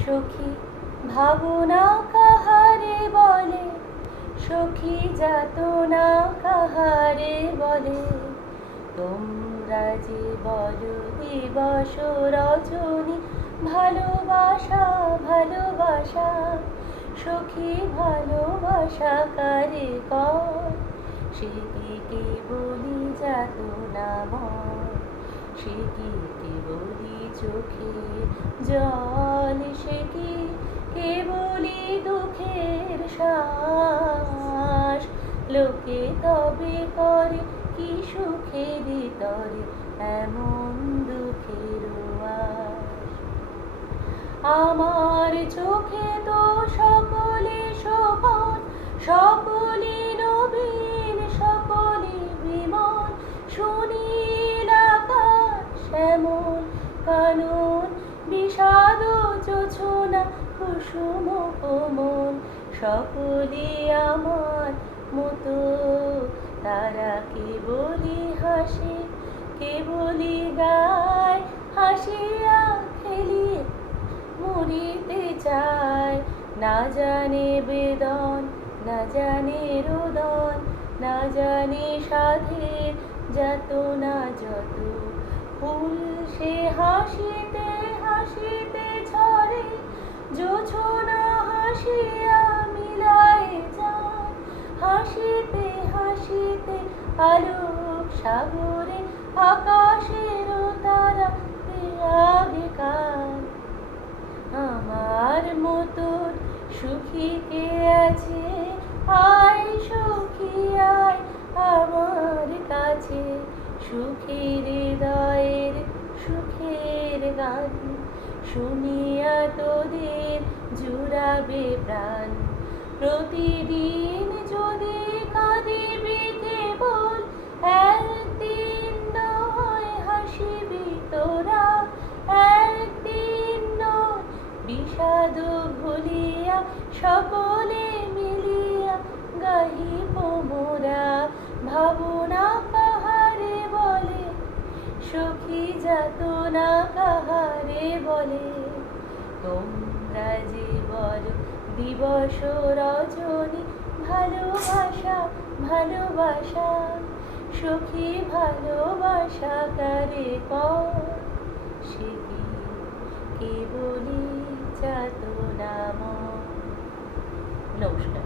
সখী ভাবনা কাহারে বলে, সখী যাতনা কাহারে বলে। তোমরা যে বলো দিবস রজনী, ভালোবাসা ভালোবাসা। সখী ভালোবাসা কারে কয়, সে কি কেবলি যাতনাময়। সে কি কেবলি চোখের জল, সে কি কেবলি দুঃখের শ্বাস। লোকে তবে করে কি সুখের তরে এমন দুঃখের আশ। আমার চোখে তো সকলে শোভন, সকলে নবীন, সকলে বিমল। সুনীল আকাশ শ্যামল কানন, বিষাদ জোছনা কুসুম কোমল। সকলে আমার মতো, তারা কেবলি হাসে, কেবলি গায়। হাসিয়া খেলিয়ে মরিতে চায়, না জানে বেদন, না জানে রোদন, না জানে সাধের যাতনা যত। ফুল সে হাসিতে হাসিতে ঝরে, জোছনা হাসিয়া মিলায় যায়। হাসিতে হাসিতে আলোক সাগরে, আকাশের তারা আগেকার। আমার মতন সুখী কে আছে, আয় সখী আয় আমার কাছে। সুখের হৃদয়ের সুখের গান, শুনিয়া তোদের জুড়াবে প্রাণ। প্রতিদিন যদি কাঁদিবি কেবল, একদিন নয় হাসিবি তোরা। একদিন নয় বিষাদ ভুলিয়া, সকলে মিলিয়া গাহিব মোরা। ভাবনা কাহারে বলে, সখী যাতনা কাহারে বলে। তোমরা যে বলো দিবস রজনী, ভালোবাসা ভালোবাসা। সখী ভালোবাসা কারে কয়, সে কি কেবলি যাতনাময়। নমস্কার।